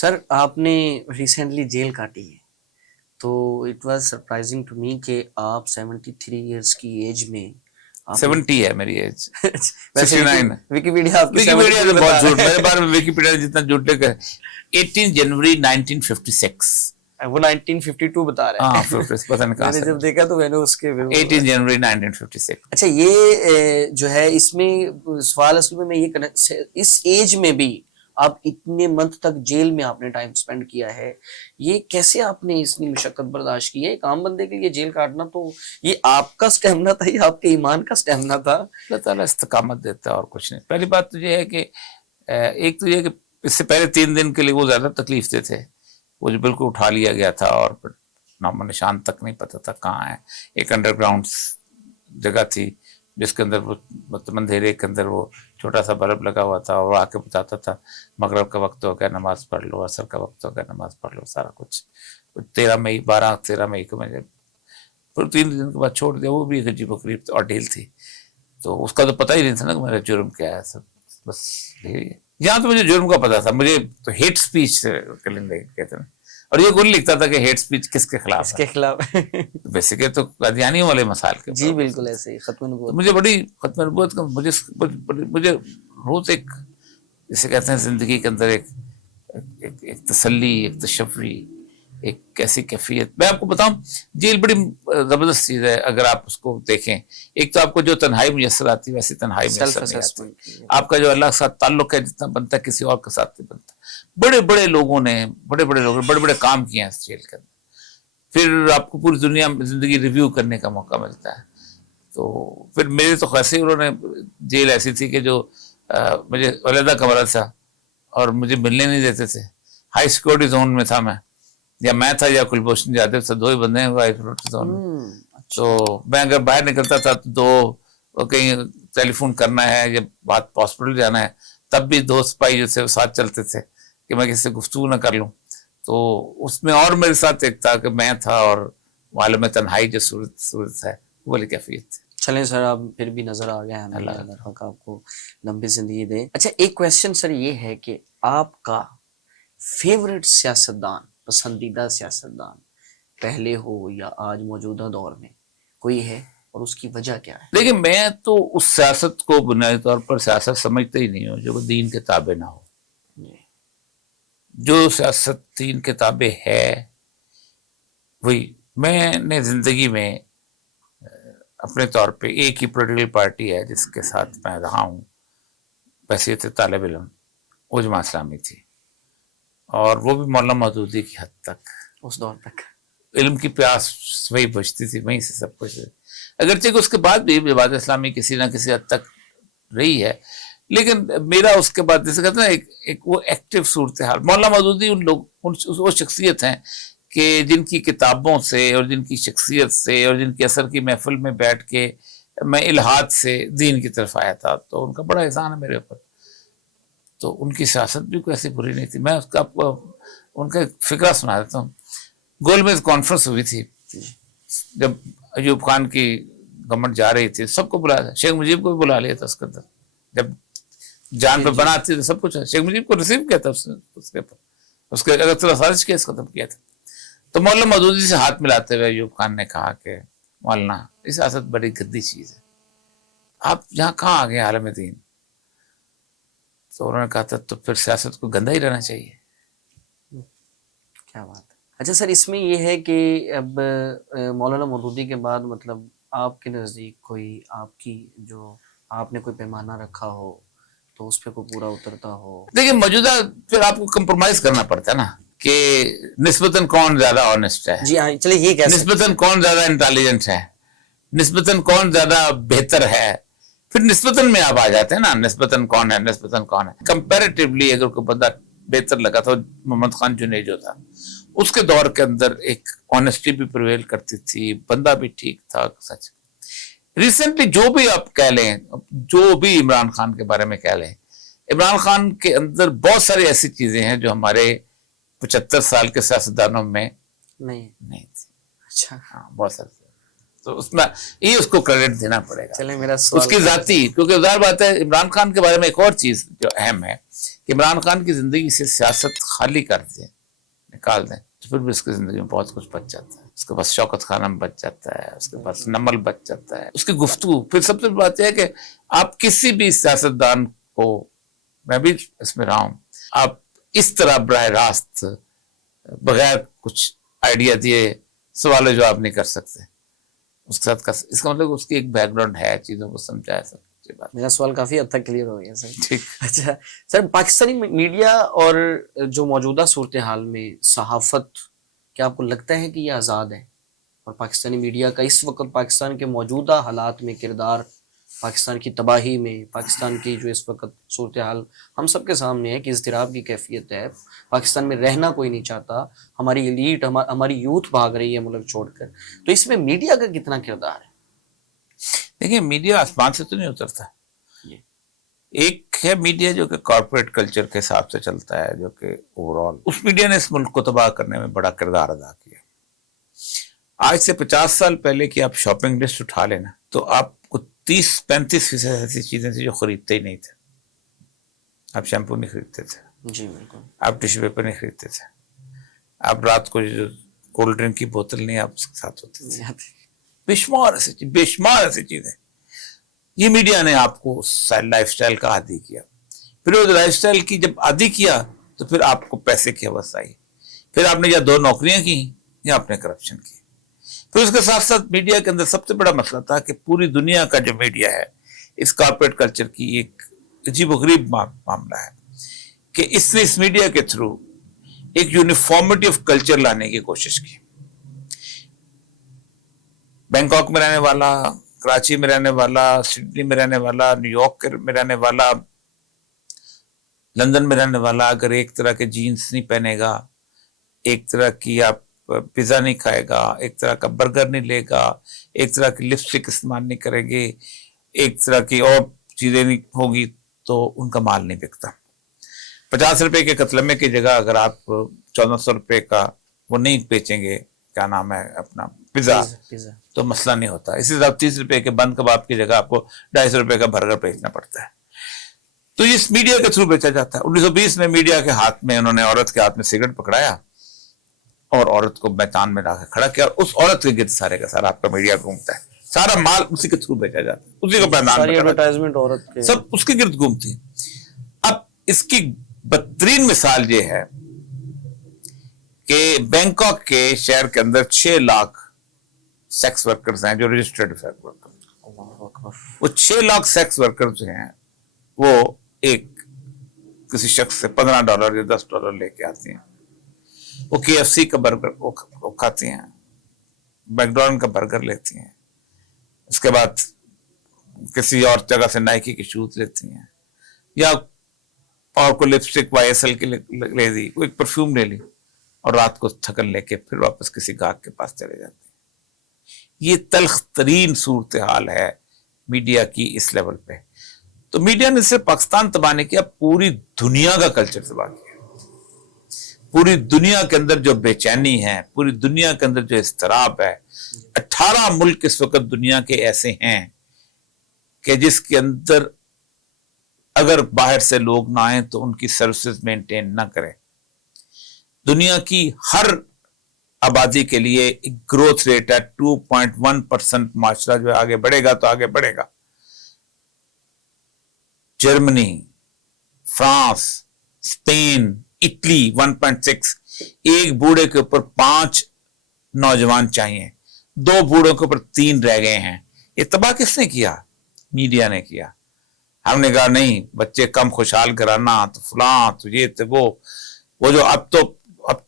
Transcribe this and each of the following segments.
سر آپ نے recently jail کاٹی ہے تو it was surprising to me کہ آپ 73 ایئرس کی ایج میں 70 ہے میری ایج، ویسے 69 ویکیپیڈیا آپ کی ویکیپیڈیا 73 تو بہت بتا جھوٹ، رہا میرے ہے. بارے میں ویکیپیڈیا جتنا جھوٹ لے کر 18 جنوری 1956. وہ 1952 بتا رہا ہاں ہے. پتہ نہیں کہاں میں نے سے، جب دیکھا تو میں نے اس کے 18 جنوری 1956. اچھا یہ جو ہے اس میں سوال اصل میں یہ کرنا، اس ایج میں بھی آپ اتنے منتھ تک جیل میں آپ نے ٹائم سپینڈ کیا ہے، یہ کیسے آپ نے اتنی مشقت برداشت کی ہے؟ ایک عام بندے کے لیے جیل کاٹنا تو یہ آپ کا سٹیمنا تھا، یہ آپ کے ایمان کا سٹیمنا تھا. اللہ تعالیٰ استقامت دیتا ہے اور کچھ نہیں. پہلی بات تو یہ ہے کہ ایک تو یہ کہ اس سے پہلے 3 دن کے لیے وہ زیادہ تکلیف دے تھے، وہ جو بالکل اٹھا لیا گیا تھا اور پھر نام و نشان تک نہیں پتہ تھا کہاں ہے. ایک انڈر گراؤنڈ جگہ تھی جس کے اندر وہ مطلب اندھیرے کے اندر وہ چھوٹا سا بلب لگا ہوا تھا اور آ کے بتاتا تھا مغرب کا وقت ہو گیا نماز پڑھ لو، عصر کا وقت ہو گیا نماز پڑھ لو، سارا کچھ. 13 مئی کو میں پھر 3 دن کے بعد چھوڑ دیا. وہ بھی ایک عجیب و غریب اور ڈھیل تھی، تو اس کا تو پتہ ہی نہیں تھا نا کہ میرا جرم کیا ہے. سب بس یہاں تو مجھے جرم کا پتا تھا، مجھے تو ہیٹ سپیچ کہتے ہیں، اور یہ کون لکھتا تھا کہ ہیٹ سپیچ کس کے خلاف اس ہے؟ کے خلاف بیسیکلی تو قادیانیوں والے مسائل کے جی اوپر. بالکل ایسے ہی ختم تو نبوت. مجھے بڑی ختم نبوت کا مجھے روز ایک جسے کہتے ہیں زندگی کے اندر ایک تسلی، ایک تشفی، ایک کیسی کیفیت. میں آپ کو بتاؤں جیل بڑی زبردست چیز ہے اگر آپ اس کو دیکھیں. ایک تو آپ کو جو تنہائی میسر آتی ہے ویسی تنہائی سیلف میسر نہیں آتی. اسیسمنٹ. آپ کا جو اللہ کے ساتھ تعلق ہے جتنا بنتا ہے کسی اور کے ساتھ نہیں بنتا. بڑے بڑے لوگوں نے بڑے بڑے کام کیے ہیں اس جیل کے اندر. پھر آپ کو پوری دنیا میں زندگی ریویو کرنے کا موقع ملتا ہے. تو پھر میرے تو خاصے انہوں نے جیل ایسی تھی کہ جو مجھے علیحدہ کمرہ تھا اور مجھے ملنے نہیں دیتے تھے. ہائی سیکورٹی زون میں تھا میں تھا یا کلبھوشن جادو تھا، 2 ہی بندے ہیں ہائی سیکورٹی زون میں. تو میں اگر باہر نکلتا تھا تو کہیں ٹیلی فون کرنا ہے یا بات ہاسپٹل جانا ہے تب بھی 2 سپاہی جو تھے وہ ساتھ چلتے تھے کہ میں کسی سے گفتگو نہ کر لوں. تو اس میں اور میرے ساتھ ایک تھا کہ میں تھا اور عالم تنہائی جو صورت ہے وہ والی کیفیت تھی. چلیں سر آپ پھر بھی نظر آ گیا ہے، اللہ حق آپ کو لمبی زندگی دے. اچھا ایک کویسچن سر یہ ہے کہ آپ کا فیوریٹ سیاستدان، پسندیدہ سیاستدان پہلے ہو یا آج موجودہ دور میں کوئی ہے اور اس کی وجہ کیا ہے؟ دیکھیں میں تو اس سیاست کو بنیادی طور پر سیاست سمجھتا ہی نہیں ہوں جو دین کے تابع نہ ہو. جو سیاست دین کے تابع ہے وہی. میں نے زندگی میں اپنے طور پہ ایک ہی پولیٹیکل پارٹی ہے جس کے ساتھ میں رہا ہوں، بحیثیت طالب علم، وہ جماعت اسلامی تھی. اور وہ بھی مولانا مودودی کی حد تک، اس دور تک علم کی پیاس وہی بجتی تھی، وہیں سے سب کچھ. اگرچہ کہ اس کے بعد بھی جماعت اسلامی کسی نہ کسی حد تک رہی ہے، لیکن میرا اس کے بعد جیسے کہتے ہیں ایک وہ ایکٹیو صورتحال. مولانا مودودی وہ شخصیت ہیں کہ جن کی کتابوں سے اور جن کی شخصیت سے اور جن کی اثر کی محفل میں بیٹھ کے میں الہاد سے دین کی طرف آیا تھا. تو ان کا بڑا احسان ہے میرے اوپر. تو ان کی سیاست بھی کوئی ایسی بری نہیں تھی. میں اس کا آپ کو ان کا فکرہ سنا دیتا ہوں. گول میز کانفرنس ہوئی تھی جب ایوب خان کی گورنمنٹ جا رہی تھی، سب کو بلایا تھا. شیخ مجیب کو بھی بلا لیا تھا اس کے اندر. جب جان پہ بناتی تھی سب کچھ شیخ مجیب کو ریسیو کیا تھا اس کے اگر سازش کیس ختم کیا تھا. تو مولانا مودودی سے ہاتھ ملاتے ہوئے ایوب خان نے کہا کہ مولانا یہ سیاست بڑی گندی چیز ہے، آپ یہاں کہاں آ گئے عالم دین؟ تو انہوں نے کہا تھا تو پھر سیاست کو گندا ہی رہنا چاہیے. کیا بات ہے. اچھا سر اس میں یہ ہے کہ اب مولانا مودودی کے بعد مطلب آپ کے نزدیک کوئی آپ کی جو آپ نے کوئی پیمانہ رکھا ہو تو اس پہ کوئی پورا اترتا ہو؟ دیکھیں موجودہ پھر آپ کو کمپرومائز کرنا پڑتا ہے نا کہ نسبتاً کون زیادہ آنیسٹ ہے، جی ہاں چلے یہ کہہ سکتے نسبتاً کون زیادہ انٹیلیجنٹ ہے، نسبتاً کون زیادہ بہتر ہے. پھر نسبتاً میں آپ آ جاتے ہیں نا، نسبتاً کون ہے، نسبتاً کون ہے. کمپیریٹیولی اگر کوئی بندہ بہتر لگا تھا، محمد خان جنیجو تھا، اس کے دور کے اندر ایک آنیسٹی بھی پریویل کرتی تھی، بندہ بھی ٹھیک تھا. سچ ریسنٹلی جو بھی آپ کہہ لیں، جو بھی عمران خان کے بارے میں کہہ لیں، عمران خان کے اندر بہت ساری ایسی چیزیں ہیں جو ہمارے 75 سال کے سیاستدانوں میں نہیں تھی. اچھا ہاں بہت ساری. تو اس میں یہ اس کو کریڈٹ دینا پڑے گا. چلیں میرا اس کی ذاتی, کیونکہ ظاہر بات ہے عمران خان کے بارے میں ایک اور چیز جو اہم ہے کہ عمران خان کی زندگی سے سیاست خالی کر دیں, نکال دیں, تو پھر بھی اس کی زندگی میں بہت کچھ بچ جاتا ہے. اس کے پاس شوکت خانم بچ جاتا ہے, اس کے پاس نمل بچ جاتا ہے, اس کی گفتگو. پھر سب سے بات یہ ہے کہ آپ کسی بھی سیاستدان کو, میں بھی اس میں رہا ہوں, آپ اس طرح براہ راست بغیر کچھ آئیڈیا دیے سوال و جواب نہیں کر سکتے. اس کے ساتھ اس کا مطلب اس کی ایک بیک گراؤنڈ ہے, چیزوں کو سمجھایا سب. میرا سوال کافی حد تک کلیئر ہو گیا سر. ٹھیک. اچھا سر, پاکستانی میڈیا اور جو موجودہ صورتحال میں صحافت, کیا آپ کو لگتا ہے کہ یہ آزاد ہے؟ اور پاکستانی میڈیا کا اس وقت پاکستان کے موجودہ حالات میں کردار, پاکستان کی تباہی میں, پاکستان کی جو اس وقت صورتحال ہم سب کے سامنے ہے کہ اضطراب کی کیفیت ہے, پاکستان میں رہنا کوئی نہیں چاہتا, ہماری ایلیٹ, ہماری یوتھ بھاگ رہی ہے ملک چھوڑ کر, تو اس میں میڈیا کا کتنا کردار ہے؟ دیکھیں, میڈیا آسمان سے تو نہیں اترتا. ایک ہے میڈیا جو کہ کارپوریٹ کلچر کے حساب سے چلتا ہے, جو کہ اوور آل اس میڈیا نے اس ملک کو تباہ کرنے میں بڑا کردار ادا کیا. آج سے 50 سال پہلے کی آپ شاپنگ لسٹ اٹھا لینا تو آپ کو 30-35% ایسی چیزیں تھیں جو خریدتے ہی نہیں تھے. آپ شیمپو نہیں خریدتے تھے, جی بالکل, آپ ٹیشو پیپر نہیں خریدتے تھے, آپ رات کو جو کولڈ ڈرنک کی بوتل نہیں آپ اس کے ساتھ ہوتے تھے, بے شمار ایسی چیزیں. یہ میڈیا نے آپ کو لائف سٹائل کا عادی کیا. پھر وہ لائف سٹائل کی جب عادی کیا تو پھر آپ کو پیسے کی حوث آئی, پھر آپ نے یا 2 نوکریاں کی یا آپ نے کرپشن کی. پھر اس کے ساتھ ساتھ میڈیا کے اندر سب سے بڑا مسئلہ تھا کہ پوری دنیا کا جو میڈیا ہے اس کارپوریٹ کلچر کی ایک عجیب و غریب معاملہ ہے کہ اس نے اس میڈیا کے تھرو ایک یونیفارمٹی آف کلچر لانے کی کوشش کی. بینکاک میں رہنے والا, کراچی میں رہنے والا, سڈنی میں رہنے والا, نیو یارک میں رہنے والا, لندن میں رہنے والا اگر ایک طرح کے جینز نہیں پہنے گا, ایک طرح کی آپ پیزا نہیں کھائے گا, ایک طرح کا برگر نہیں لے گا, ایک طرح کی لپسٹک استعمال نہیں کرے گے, ایک طرح کی اور چیزیں نہیں ہوگی, تو ان کا مال نہیں بکتا. 50 روپے کے قتلمے کی جگہ اگر آپ 1400 روپے کا وہ نہیں بیچیں گے, کیا نام ہے اپنا, پیزا, تو مسئلہ نہیں ہوتا. اسی طرح 30 روپے کے بند کباب کی جگہ آپ کو 250 روپے کا برگر بیچنا پڑتا ہے. تو اس میڈیا کے تھرو بیچا جاتا ہے. 1920 میں میڈیا کے ہاتھ میں انہوں نے عورت کے ہاتھ میں سگریٹ پکڑایا اور عورت کو میدان میں لا کے کھڑا کیا, اور اس عورت کے گرد سارے کا سارا آپ کا میڈیا گھومتا ہے, سارا مال اسی کے تھرو بیچا جاتا ہے, اسی کو میدان میں سب اس کے گرد گھومتی. اب اس کی بدترین مثال یہ ہے کہ بینکاک کے شہر کے اندر 6 لاکھ سیکس ورکرز ہیں جو رجسٹرڈ سیکس ورکر. وہ 6 لاکھ سیکس ورکر جو ہیں وہ ایک کسی شخص سے $15 یا $10 لے کے آتی ہیں. وہ KFC کا برگر کھاتی ہیں, میکڈونلڈ کا برگر لیتی ہیں, اس کے بعد کسی اور جگہ سے نائکی کی شوز لیتی ہیں, یا اور کوئی لپسٹک YSL کی لے دی, کوئی پرفیوم لے لی, اور رات کو تھکن لے کے پھر واپس کسی گاہک کے پاس چلے جاتے ہیں. یہ تلخ ترین صورتحال ہے میڈیا کی اس لیول پہ. تو میڈیا نے صرف پاکستان تباہ نہیں کیا, پوری دنیا کا کلچر تباہ کیا. پوری دنیا کے اندر جو بے چینی ہے, پوری دنیا کے اندر جو اضطراب ہے, 18 ملک اس وقت دنیا کے ایسے ہیں کہ جس کے اندر اگر باہر سے لوگ نہ آئیں تو ان کی سروسز مینٹین نہ کریں. دنیا کی ہر آبادی کے لیے ایک گروتھ ریٹ ہے 2.1%. معاشرہ جو آگے بڑھے گا تو آگے بڑھے گا. Germany, France, Spain, Italy 1.6. ایک بوڑھے کے اوپر 5 نوجوان چاہیے, 2 بوڑھوں کے اوپر 3 رہ گئے ہیں. یہ تباہ کس نے کیا؟ میڈیا نے کیا. ہم نے کہا نہیں بچے کم خوشحال کرانا, تو فلاں, تو یہ تو وہ جو اب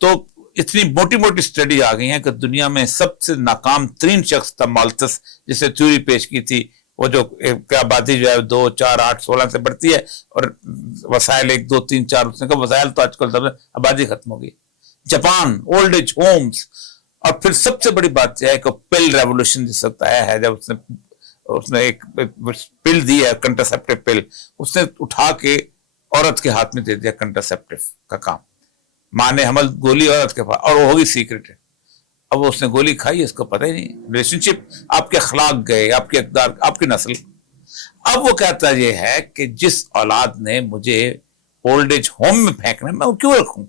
تو اتنی موٹی موٹی اسٹڈی آ گئی ہیں کہ دنیا میں سب سے ناکام ترین شخص تھا مالتس, جس نے تھیوری پیش کی تھی وہ جو آبادی جو ہے 2, 4, 8, 16 سے بڑھتی ہے اور وسائل 1, 2, 3, 4, اس نے کہا وسائل تو آج کل آبادی ختم ہو گئی. Japan, old age homes. اور پھر سب سے بڑی بات یہ ہے کہ پل ریولوشن جس وقت آیا ہے, جب اس نے ایک پل دی ہے, کنٹرسیپٹیو پل, اس نے اٹھا کے عورت کے ہاتھ میں دے دیا کنٹرسیپٹیو کا کام. ماں نے حمل گولی عورت کے پاس, اور وہ ہوگی سیکرٹ ہے. اب اس نے گولی کھائی، اس کو پتہ ہی نہیں، ریلیشن شپ، آپ کے اخلاق گئے، آپ کے اقدار، آپ کی نسل. اب وہ کہتا یہ ہے کہ جس اولاد نے مجھے اولڈ ایج ہوم میں پھینکنا ہے میں وہ کیوں رکھوں.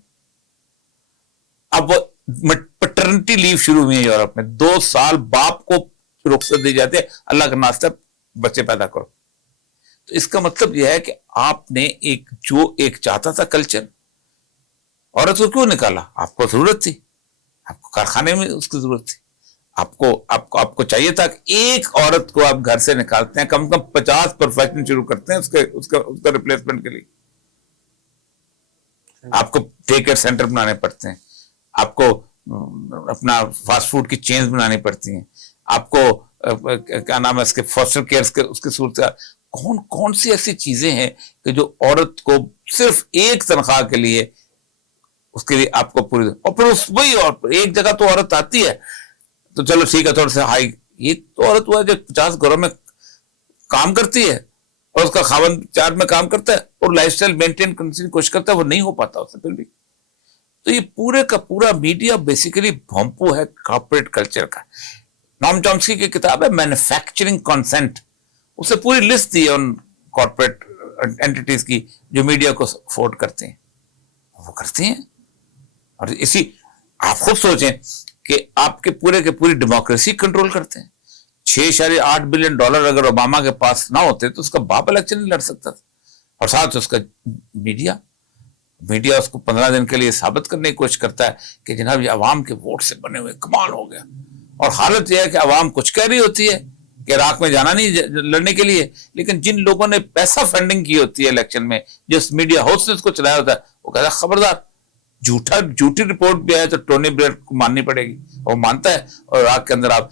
اب وہ پیٹرنٹی لیو شروع ہوئی ہے یورپ میں، 2 سال باپ کو رخصت دی جاتی ہے، اللہ کا ناصر بچے پیدا کرو. تو اس کا مطلب یہ ہے کہ آپ نے ایک چاہتا تھا کلچر، عورت کو کیوں نکالا؟ آپ کو ضرورت تھی، آپ کو کارخانے میں اس کی ضرورت تھی، آپ کو چاہیے تھا کہ ایک عورت کو آپ گھر سے نکالتے ہیں، کم 50 پروفیشن شروع کرتے ہیں اس کا ریپلیسمنٹ کے لیے. آپ کو ٹیک کیئر سینٹر بنانے پڑتے ہیں، آپ کو اپنا فاسٹ فوڈ کی چینز بنانی پڑتی ہیں، آپ کو کیا نام ہے اس کے فاسٹر کیئر اس کی صورت. کون سی ایسی چیزیں ہیں کہ جو عورت کو صرف ایک تنخواہ کے لیے اس کے لیے آپ کو پوری، اور پھر وہی اور ایک جگہ تو عورت آتی ہے تو چلو ٹھیک ہے تھوڑا سا ہائی. یہ تو عورت ہوا جو 50 گھروں میں کام کرتی ہے اور اس کا خاوند 4 میں کام کرتا ہے اور لائف سٹائل مینٹین کرنے کی کوشش کرتا ہے، وہ نہیں ہو پاتا اس سے پھر بھی. تو یہ پورے کا پورا میڈیا بیسیکلی بھونپو ہے کارپوریٹ کلچر کا. نام چومسکی کی کتاب ہے مینوفیکچرنگ کانسینٹ، اسے پوری لسٹ دی ہے ان کارپوریٹ اینٹیٹیز کی جو میڈیا کو افورڈ کرتے ہیں، وہ کرتے ہیں. اور اسی آپ خود سوچیں کہ آپ کے پوری ڈیموکریسی کنٹرول کرتے ہیں. $6.8 بلین اگر اوباما کے پاس نہ ہوتے تو اس کا باپ الیکشن نہیں لڑ سکتا تھا. اور ساتھ اس کا میڈیا اس کو 15 دن کے لیے ثابت کرنے کی کوشش کرتا ہے کہ جناب یہ عوام کے ووٹ سے بنے ہوئے کمال ہو گیا. اور حالت یہ ہے کہ عوام کچھ کہہ رہی ہوتی ہے کہ عراق میں جانا نہیں لڑنے کے لیے، لیکن جن لوگوں نے پیسہ فنڈنگ کی ہوتی ہے الیکشن میں، جس میڈیا ہاؤس نے اس کو چلایا ہوتا ہے، وہ کہتا ہے خبردار، جھوٹی رپورٹ بھی آئے تو ٹونی بلیئر کو ماننی پڑے گی. وہ مانتا ہے اور عراق کے اندر آپ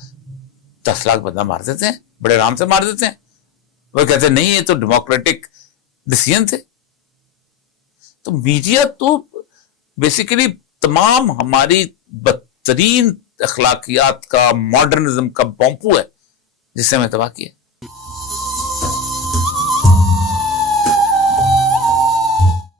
10 لاکھ بندہ مار دیتے ہیں، بڑے آرام سے مار دیتے ہیں. وہ کہتے ہیں نہیں یہ تو ڈیموکریٹک ڈیسیژن تھے. تو میڈیا تو بیسیکلی تمام ہماری بدترین اخلاقیات کا، ماڈرنزم کا بومپو ہے جس سے ہمیں تباہ کیا.